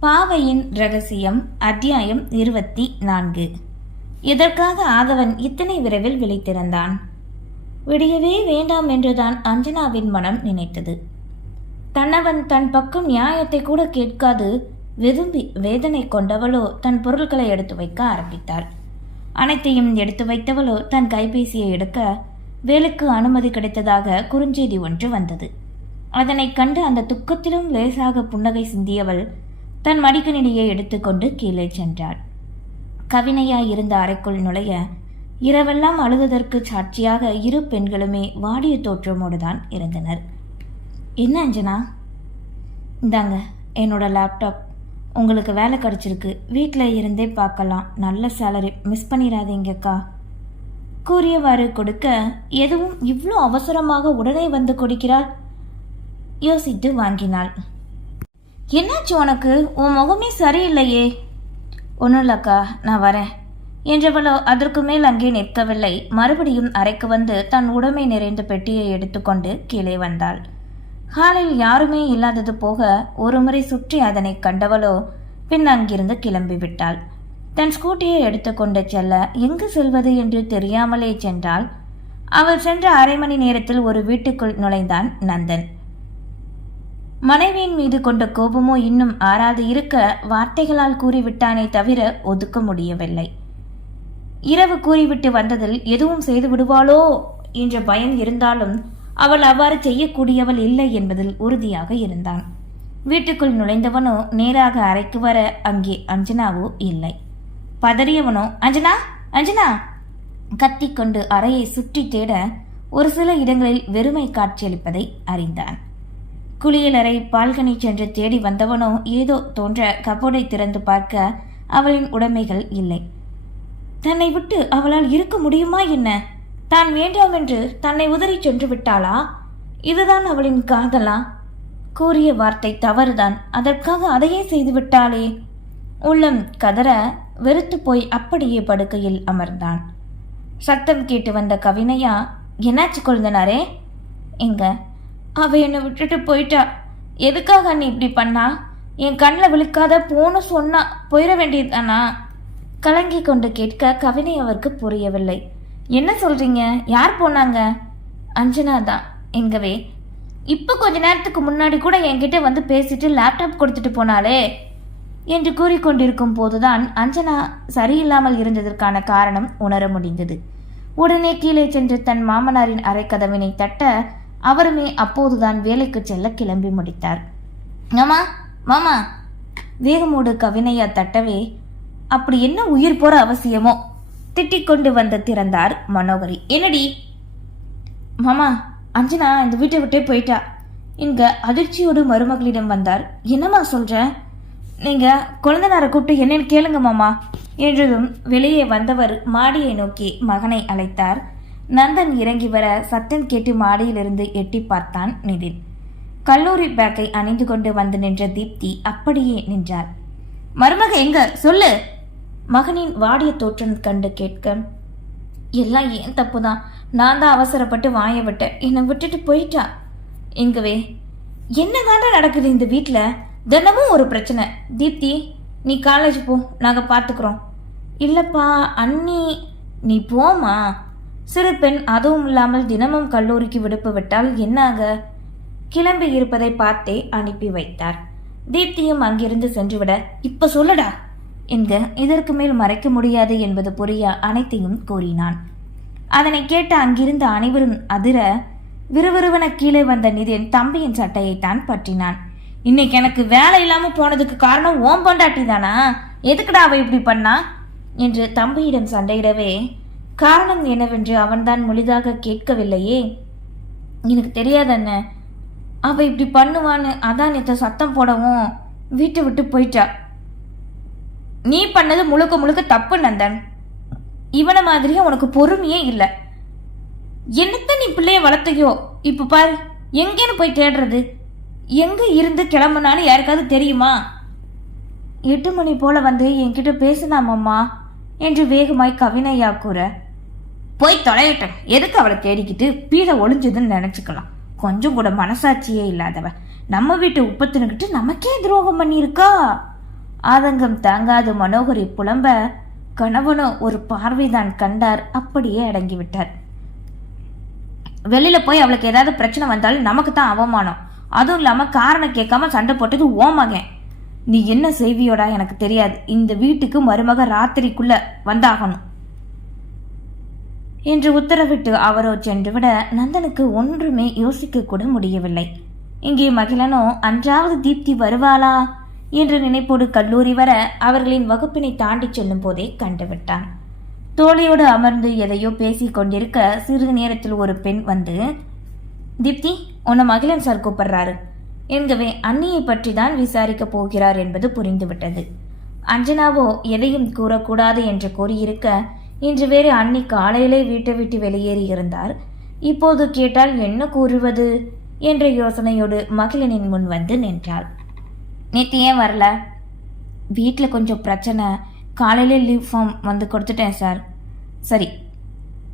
பாவையின் ரகசியம் அத்தியாயம் இருபத்தி நான்கு. எதற்காக ஆதவன் இத்தனை விரைவில் விழித்திருந்தான்? விடியவே வேண்டாம் என்றுதான் அஞ்சனாவின் மனம் நினைத்தது. தன்னவன் தன் பக்கம் நியாயத்தை கூட கேட்காது விரும்பி வேதனை கொண்டவளோ தன் பொருட்களை எடுத்து வைக்க ஆரம்பித்தாள். அனைத்தையும் எடுத்து வைத்தவளோ தன் கைபேசியை எடுக்க வேலுக்கு அனுமதி கிடைத்ததாக குறுஞ்செய்தி ஒன்று வந்தது. அதனைக் கண்டு அந்த துக்கத்திலும் லேசாக புன்னகை சிந்தியவள் தன் மடிக்கணினியை எடுத்துக்கொண்டு கீழே சென்றாள். கவினையாய் இருந்த அறைக்குள் நுழைய இரவெல்லாம் அழுததற்கு சாட்சியாக இரு பெண்களுமே வாடிய தோற்றமோடு தான் இருந்தனர். என்ன அஞ்சனா? இந்தாங்க என்னோட லேப்டாப் உங்களுக்கு வேலை கிடைச்சிருக்கு. வீட்டில் இருந்தே பார்க்கலாம். நல்ல சேலரி மிஸ் பண்ணிடாதீங்கக்கா. கூறியவாறு கொடுக்க எதுவும் இவ்வளோ அவசரமாக உடனே வந்து கொடுக்கிறாள்? யோசித்து வாங்கினாள். என்னாச்சு உனக்கு? உன் முகமே சரியில்லையே. ஒன்றும் இல்லக்கா நான் வரேன். என்றவளோ அதற்கு மேல் அங்கே நிற்கவில்லை. மறுபடியும் அறைக்கு வந்து தன் உடமை நிறைந்த பெட்டியை எடுத்துக்கொண்டு கீழே வந்தாள். ஹாலில் யாருமே இல்லாதது போக ஒருமுறை சுற்றி அதனை கண்டவளோ பின் அங்கிருந்து கிளம்பி விட்டாள். தன் ஸ்கூட்டியை எடுத்துக்கொண்டு செல்ல எங்கு செல்வது என்று தெரியாமலே சென்றாள். அவள் சென்ற அரை மணி நேரத்தில் ஒரு வீட்டுக்குள் நுழைந்தான் நந்தன். மனைவியின் மீது கொண்ட கோபமோ இன்னும் ஆறாது இருக்க வார்த்தைகளால் கூறிவிட்டானே தவிர ஒதுக்க முடியவில்லை. இரவு கூறிவிட்டு வந்ததில் எதுவும் செய்து விடுவாளோ என்ற பயம் இருந்தாலும் அவள் அவ்வாறு செய்யக்கூடியவள் இல்லை என்பதில் உறுதியாக இருந்தான். வீட்டுக்குள் நுழைந்தவனோ நேராக அறைக்கு வர அங்கே அஞ்சனாவோ இல்லை. பதறியவனோ அஞ்சனா அஞ்சனா? கத்திக்கொண்டு அறையை சுற்றி தேட ஒரு சில இடங்களில் வெறுமை காட்சியளிப்பதை அறிந்தான். குளியலறை பால்கனி சென்று தேடி வந்தவனோ ஏதோ தோன்ற கபோர்டை திறந்து பார்க்க அவளின் உடைமைகள் இல்லை. தன்னை விட்டு அவளால் இருக்க முடியுமா என்ன? தான் வேண்டாம் என்று தன்னை உதறி சென்று விட்டாளா? இதுதான் அவளின் காதலா? கூறிய வார்த்தை தவறுதான். அதற்காக அதையே செய்து விட்டாளே. உள்ளம் கதற வெறுத்து போய் அப்படியே படுக்கையில் அமர்ந்தான். சத்தம் கேட்டு வந்த கவினையா என்னாச்சு கொழுந்தனாரே? எங்க? அவ என்னை விட்டுட்டு போயிட்டா. எதுக்காக நீ இப்படி பண்ணா? என் கண்ணில் விழுக்காத போன்னு சொன்னா போயிட வேண்டியதுதானா? கலங்கி கொண்டு கேட்க கவினை அவருக்கு புரியவில்லை. என்ன சொல்றீங்க? யார் போனாங்க அஞ்சனா தான். எங்கவே? இப்போ கொஞ்ச நேரத்துக்கு முன்னாடி கூட என்கிட்ட வந்து பேசிட்டு லேப்டாப் கொடுத்துட்டு போனாலே என்று கூறிக்கொண்டிருக்கும் போதுதான் அஞ்சனா சரியில்லாமல் இருந்ததற்கான காரணம் உணர முடிந்தது. உடனே கீழே சென்று தன் மாமனாரின் அரைக்கதவினை தட்ட அவருமே அப்போதுதான் வேலைக்கு செல்ல கிளம்பி முடித்தார். மாமா மாமா. வேகமோடு கவினையா தட்டவே அப்படி என்ன உயிர் போற அவசியமோ? திட்டிக் கொண்டு வந்து திறந்தார் மனோகரி. என்னடி? மாமா அஞ்சனா இந்த வீட்டை விட்டே போயிட்டா. இங்க அதிர்ச்சியோடு மருமகளிடம் வந்தார். என்னம்மா சொல்ற? நீங்க குழந்தைனாரை கூப்பிட்டு என்னன்னு கேளுங்க மாமா. என்றதும் வெளியே வந்தவர் மாடியை நோக்கி மகனை அழைத்தார். நந்தன் இறங்கி வர சத்தம் கேட்டு மாடியிலிருந்து எட்டி பார்த்தான் நிதின். கல்லூரி பேக்கை அணிந்து கொண்டு வந்து நின்ற தீப்தி அப்படியே நின்றார் மருமக எங்க? சொல்லு. மகனின் வாடிய தோற்றம் கண்டு கேட்க எல்லாம் ஏன் தப்பு தான் நான் தான் அவசரப்பட்டு வாய விட்டேன். என்னை விட்டுட்டு போயிட்டா? எங்கவே என்னதாண்டா நடக்குது இந்த வீட்டில் தினமும் ஒரு பிரச்சனை. தீப்தி நீ காலேஜ் போ. நாங்கள் பார்த்துக்குறோம் இல்லைப்பா அண்ணி நீ போமா சிறு பெண் அதுவும் இல்லாமல் தினமும் கல்லூரிக்கு விடுப்பு விட்டால் என்னாக? கிளம்பி இருப்பதை பார்த்தே அனுப்பி வைத்தார். தீப்தியும் அங்கிருந்து சென்றுவிட இப்ப சொல்லடா என்க இதற்கு மேல் மறைக்க முடியாது என்பது புரிய அனைத்தையும் கூறினான். அதனை கேட்ட அங்கிருந்த அனைவரும் அதிர விறுவிறுவன கீழே வந்த நிதின் தம்பியின் சட்டையைத்தான் பற்றினான். இன்னைக்கு எனக்கு வேலை இல்லாம போனதுக்கு காரணம் ஓம்பொண்டாட்டி தானா எதுக்குடா அவ இப்படி பண்ணா? என்று தம்பியிடம் சண்டையிடவே காரணம் என்னவென்று அவன்தான் முழுதாக கேட்கவில்லையே. எனக்கு தெரியாது அவள் அவ இப்படி பண்ணுவான்னு அதான் நேற்று சத்தம் போடவும் வீட்டை விட்டு போயிட்டா. நீ பண்ணது முழுக்க முழுக்க தப்பு நந்தன். இவனை மாதிரியே உனக்கு பொறுமையே இல்லை. என்னத்த நீ பிள்ளைய வளர்த்தையோ இப்ப பாரு எங்கேன்னு போய் தேடுறது? எங்க இருந்து கிளம்புனாலும் யாருக்காவது தெரியுமா? எட்டு மணி போல வந்து என்கிட்ட பேசினாமம்மா என்று வேகமாய் கவினையா கூற. போய் தொலையட்டும் எதுக்கு அவளை தேடிக்கிட்டு பீழை ஒளிஞ்சதுன்னு நினச்சிக்கலாம். கொஞ்சம் கூட மனசாட்சியே இல்லாதவ. நம்ம வீட்டு உப்பத்தினுக்கிட்டு நமக்கே துரோகம் பண்ணியிருக்கா? ஆதங்கம் தாங்காத மனோகரி புலம்ப கணவனோ ஒரு பார்வைதான் கண்டார். அப்படியே அடங்கிவிட்டார். வெளியில போய் அவளுக்கு ஏதாவது பிரச்சனை வந்தாலும் நமக்கு தான் அவமானம். அதுவும் இல்லாம காரணம் கேட்காம சண்டை போட்டது ஓ மகன். நீ என்ன செய்வியோடா எனக்கு தெரியாது. இந்த வீட்டுக்கு மருமக ராத்திரிக்குள்ள வந்தாகணும். என்று உத்தரவிட்டு அவரோ சென்றுவிட நந்தனுக்கு ஒன்றுமே யோசிக்க கூட முடியவில்லை. இங்கே மகிழனோ அன்றாவது தீப்தி வருவாளா? என்ற நினைப்போடு கல்லூரி வர அவர்களின் வகுப்பினை தாண்டி செல்லும் போதே கண்டுவிட்டான். தோழியோடு அமர்ந்து எதையோ பேசிக் கொண்டிருக்க சிறிது நேரத்தில் ஒரு பெண் வந்து தீப்தி உன்னை மகிழன் சார் கூப்பிடுறாரு. என்கவே அன்னியை பற்றி தான் விசாரிக்கப் போகிறார் என்பது புரிந்துவிட்டது. அஞ்சனாவோ எதையும் கூறக்கூடாது என்று கூறியிருக்க இன்று வேறு அண்ணி காலையிலே வீட்டை விட்டு வெளியேறி இருந்தார். இப்போது கேட்டால் என்ன கூறுவது? என்ற யோசனையோடு மகிழனின் முன் வந்து நின்றாள். நேற்று ஏன் வரல? வீட்டில் கொஞ்சம் பிரச்சனை. காலையிலே லீவ் ஃபார்ம் வந்து கொடுத்துட்டேன் சார். சரி.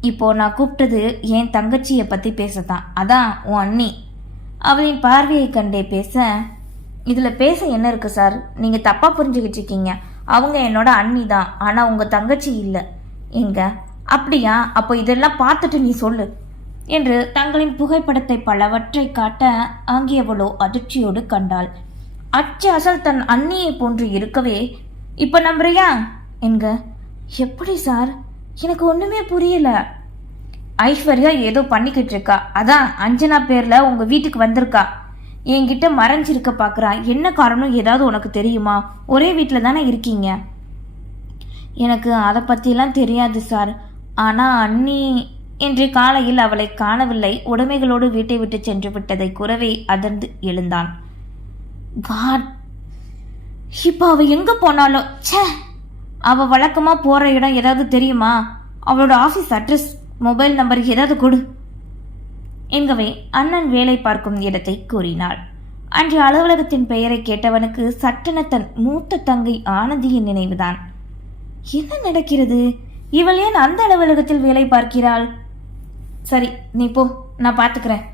இப்போ நான் கூப்பிட்டது என் தங்கச்சியை பற்றி பேசத்தான். அதான் உன் அண்ணி. அவளின் பார்வையை கண்டே பேச. இதில் பேச என்ன இருக்குது சார்? நீங்கள் தப்பாக புரிஞ்சுக்கிட்டு இருக்கீங்க. அவங்க என்னோட அண்ணி தான். ஆனால் உங்கள் தங்கச்சி இல்லை. எங்க? அப்படியா? அப்போ இதெல்லாம் பார்த்துட்டு நீ சொல்லு. என்று தங்களின் புகைப்படத்தை பலவற்றை காட்ட ஆங்கியவளோ அதிர்ச்சியோடு கண்டாள். அச்சு அசல் தன் அண்ணியை போன்று இருக்கவே இப்ப நம்புறியா என்க. எப்படி சார்? எனக்கு ஒண்ணுமே புரியல. ஐஸ்வர்யா ஏதோ பண்ணிக்கிட்டு இருக்கா. அதான் அஞ்சனா பேர்ல உங்க வீட்டுக்கு வந்திருக்கா. என்கிட்ட மறைஞ்சிருக்க பாக்குறா. என்ன காரணம்? ஏதாவது உனக்கு தெரியுமா? ஒரே வீட்டில் தானே இருக்கீங்க. எனக்கு அதை பற்றிலாம் தெரியாது சார். ஆனால் அண்ணி இன்று காலையில் அவளை காணவில்லை. உடைமைகளோடு வீட்டை விட்டு சென்று விட்டதை கூறவே அதிர்ந்து எழுந்தான். காட்! இப்போ அவள் எங்கே போனாலும் ச்சே! அவள் வழக்கமாக போகிற இடம் ஏதாவது தெரியுமா? அவளோட ஆஃபீஸ் அட்ரஸ் மொபைல் நம்பர் ஏதாவது கொடு. என்கவே அண்ணன் வேலை பார்க்கும் இடத்தை கூறினாள். அன்று அலுவலகத்தின் பெயரை கேட்டவனுக்கு சட்டென தன் மூத்த தங்கை ஆனந்தியின் நினைவுதான். என்ன நடக்கிறது? இவள் ஏன் அந்த அலுவலகத்தில் வேலை பார்க்கிறாள்? சரி நீ போ நான் பார்த்துக்கிறேன்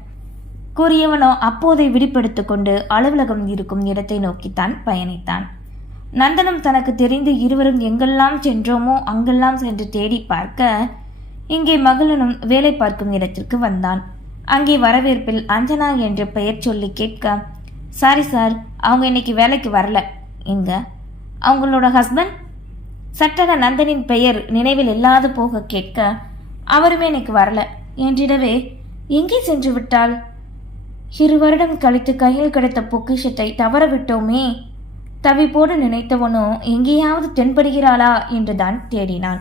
கூறியவனோ அப்போதை விடுபடுத்து கொண்டு அலுவலகம் இருக்கும் இடத்தை நோக்கித்தான் பயணித்தான். நந்தனும் தனக்கு தெரிந்து இருவரும் எங்கெல்லாம் சென்றோமோ அங்கெல்லாம் சென்று தேடி பார்க்க இங்கே மகளனும் வேலை பார்க்கும் இடத்திற்கு வந்தான். அங்கே வரவேற்பில் அஞ்சனா என்று பெயர் சொல்லி கேட்க சாரி சார் அவங்க இன்னைக்கு வேலைக்கு வரல. எங்க? அவங்களோட ஹஸ்பண்ட் சட்டென நந்தனின் பெயர் நினைவில் இல்லாது போக கேட்க அவருமே எனக்கு வரல. என்றிடவே எங்கே சென்று விட்டாள் இரு வருடம் கழித்து கையில் கிடைத்த பொக்கிஷத்தை தவற விட்டோமே. தவிப்போடு நினைத்தவனோ எங்கேயாவது தென்படுகிறாளா? என்றுதான் தேடினான்.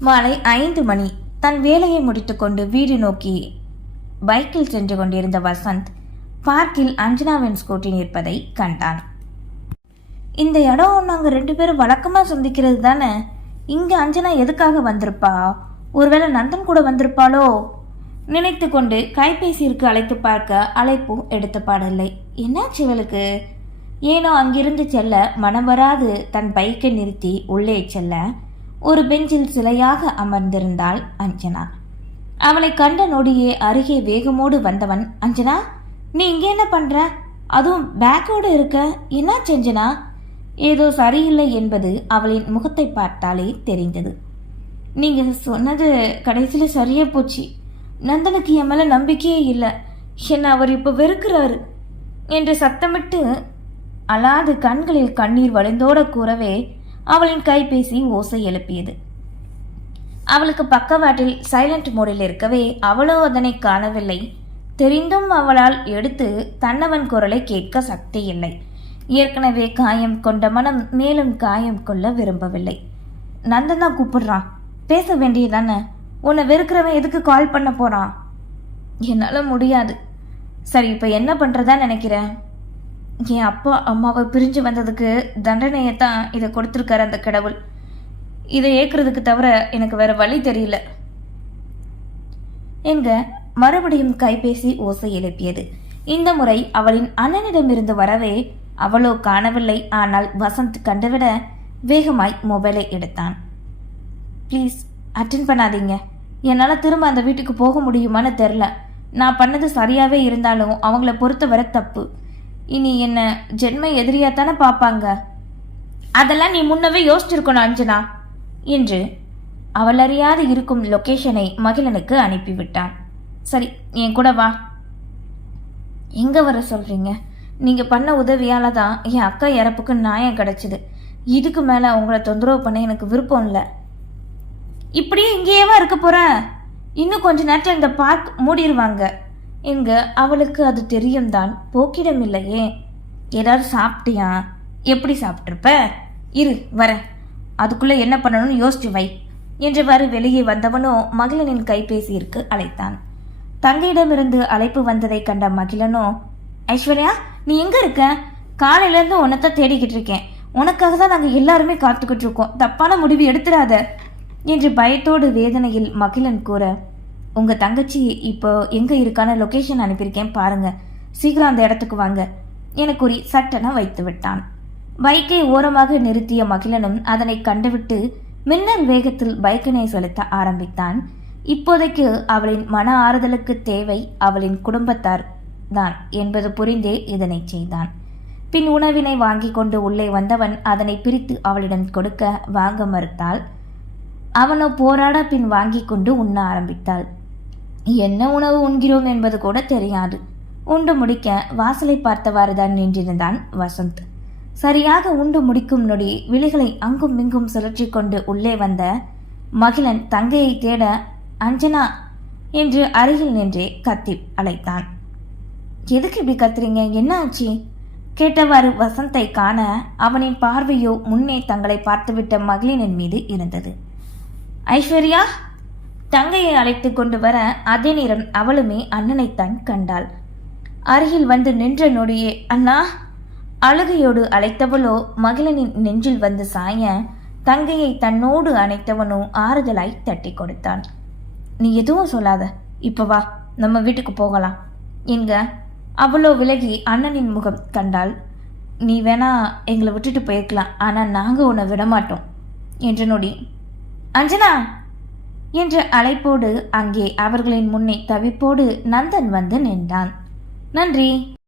மாலை ஐந்து மணி. தன் வேலையை முடித்துக்கொண்டு வீடு நோக்கி பைக்கில் சென்று கொண்டிருந்த வசந்த் பார்க்கில் அஞ்சனாவின் ஸ்கூட்டி நிற்பதை கண்டான். இந்த இடம் நாங்கள் ரெண்டு பேரும் வழக்கமாக சந்திக்கிறது தானே? இங்கே அஞ்சனா எதுக்காக வந்திருப்பா? ஒருவேளை நந்தன் கூட வந்திருப்பாளோ? நினைத்து கொண்டு கைபேசியிற்கு அழைத்து பார்க்க அழைப்பும் எடுத்து பாடலை என்னாச்சு இவளுக்கு? ஏனோ அங்கிருந்து செல்ல மனம் வராது. தன் பைக்கை நிறுத்தி உள்ளே செல்ல ஒரு பெஞ்சில் சிலையாக அமர்ந்திருந்தாள் அஞ்சனா. அவளை கண்ட நொடியே அருகே வேகமோடு வந்தவன் அஞ்சனா நீ இங்கே என்ன பண்ற? அதுவும் பேக்கோடு இருக்க? என்ன செஞ்சனா ஏதோ சரியில்லை என்பது அவளின் முகத்தை பார்த்தாலே தெரிந்தது. நீங்கள் சொன்னது கடைசியில் சரியே போச்சு. நந்தனுக்கு என் மேலே நம்பிக்கையே இல்லை. என்னை அவர் இப்போ வெறுக்கிறாரு என்று சத்தமிட்டு அலாது கண்களில் கண்ணீர் வளைந்தோட கூறவே அவளின் கைபேசி ஓசை எழுப்பியது. அவளுக்கு பக்கவாட்டில் சைலண்ட் மோடில் இருக்கவே அவளோ அதனை காணவில்லை. தெரிந்தும் அவளால் எடுத்து தன்னவன் குரலை கேட்க சக்தி இல்லை ஏற்கனவே காயம் கொண்ட மனம் மேலும் காயம் கொள்ள விரும்பவில்லை. நந்தன் தான் கூப்பிடுறான் பேச வேண்டியதானே உன்னை வெறுக்கிறவன் எதுக்கு கால் பண்ண போறான்? என்னால் முடியாது. சரி இப்போ என்ன பண்ணுறதா நினைக்கிறேன்? என் அப்பா அம்மாவை பிரிஞ்சு வந்ததுக்கு தண்டனையை தான் இதை கொடுத்துருக்காரு அந்த கடவுள். இதை ஏற்கிறதுக்கு தவிர எனக்கு வேற வழி தெரியல. எங்க மறுபடியும் கைபேசி ஓசை எழுப்பியது. இந்த முறை அவளின் அண்ணனிடமிருந்து வரவே அவளோ காணவில்லை. ஆனால் வசந்த் கண்டுவிட வேகமாய் மொபைலை எடுத்தான். ப்ளீஸ் அட்டென்ட் பண்ணாதீங்க. என்னால் திரும்ப அந்த வீட்டுக்கு போக முடியுமான்னு தெரில. நான் பண்ணது சரியாகவே இருந்தாலும் அவங்கள பொறுத்தவரை தப்பு. இனி என்ன ஜென்ம எதிரியாக தானே பார்ப்பாங்க அதெல்லாம் நீ முன்னவே யோசிச்சிருக்கணும் அஞ்சனா என்று அவள் இருக்கும் லொக்கேஷனை மகிழனுக்கு அனுப்பிவிட்டான். சரி என் கூட வா. எங்க வர சொல்றீங்க? நீங்க பண்ண உதவியால தான் என் அக்கா இறப்புக்கு நியாயம் கிடச்சிது. இதுக்கு மேல உங்களை தொந்தரவு பண்ண எனக்கு விருப்பம் இல்லை. இப்படியே இங்கேயேவா இருக்க போற? இன்னும் கொஞ்ச நேரத்தில் இந்த பார்க் மூடிடுவாங்க எங்க அவளுக்கு அது தெரியும் தான் போக்கிடம் இல்லையே. ஏதாவது சாப்பிட்டியா? எப்படி சாப்பிட்ருப்ப இரு வர. அதுக்குள்ள என்ன பண்ணணும்னு யோசிச்சு வை. என்றவாறு வெளியே வந்தவனோ மகிழனின் கைபேசியிற்கு அழைத்தான். தங்கையிடமிருந்து அழைப்பு வந்ததை கண்ட மகிழனோ ஐஸ்வர்யா நீ எங்க இருக்க? காலையில இருந்து தேடிக்கிட்டு இருக்கேன். உனக்காக தான் நாங்க எல்லாருமே காத்துக்கிட்டு இருக்கோம். தப்பான முடிவு எடுத்துடாத. என்று பயத்தோடு வேதனையில் மகிழன் கூற உங்க தங்கச்சி இப்போ எங்க இருக்கான லொகேஷன் அனுப்பியிருக்கேன் பாருங்க. சீக்கிரம் அந்த இடத்துக்கு வாங்க. என கூறி சட்டென வைத்து விட்டான். பைக்கை ஓரமாக நிறுத்திய மகிழனும் அதனை கண்டுவிட்டு மின்னல் வேகத்தில் பைக்கினை செலுத்த ஆரம்பித்தான். இப்போதைக்கு அவளின் மன ஆறுதலுக்கு தேவை அவளின் குடும்பத்தார். தான் என்பது புரிந்தே இதனை செய்தான். பின் உணவினை வாங்கி கொண்டு உள்ளே வந்தவன் அதனை பிரித்து அவளிடம் கொடுக்க வாங்க மறுத்தாள். அவனோ போராட பின் வாங்கி கொண்டு உண்ண ஆரம்பித்தாள். என்ன உணவு உண்கிறோம் என்பது கூட தெரியாது. உண்டு முடிக்க வாசலை பார்த்தவாறு தான் நின்றிருந்தான் வசந்த். சரியாக உண்டு முடிக்கும் நொடி விழிகளை அங்கும் இங்கும் சுழற்றி கொண்டு உள்ளே வந்த மகிழன் தங்கையை தேட அஞ்சனா என்று அருகில் நின்றே கத்தி அழைத்தான். எதுக்கு இப்படி கத்துறீங்க? என்ன ஆச்சு? கேட்டவாறு வசந்தை காண அவனின் பார்வையோ முன்னே தங்களை பார்த்துவிட்ட மகளினின் மீது இருந்தது. ஐஸ்வர்யா தங்கையை அழைத்து கொண்டு வர அதே நேரம் அவளுமே அண்ணனைத்தான் கண்டாள். அருகில் வந்து நின்ற நொடியே அண்ணா அழுகையோடு அழைத்தவளோ மகிழனின் நெஞ்சில் வந்து சாய தங்கையை தன்னோடு அணைத்தவனோ ஆறுதலாய் தட்டி கொடுத்தான் நீ எதுவும் சொல்லாத. இப்போ வா நம்ம வீட்டுக்கு போகலாம். என்க அவ்வளோ விலகி அண்ணனின் முகம் கண்டாள். நீ வேணா எங்களை விட்டுட்டு போயிருக்கலாம். ஆனால் நாங்கள் உன்னை விடமாட்டோம் என்ற நொடி. அஞ்சனா! என்ற அழைப்போடு அங்கே அவர்களின் முன்னே தவிப்போடு நந்தன் வந்து நின்றான். நன்றி.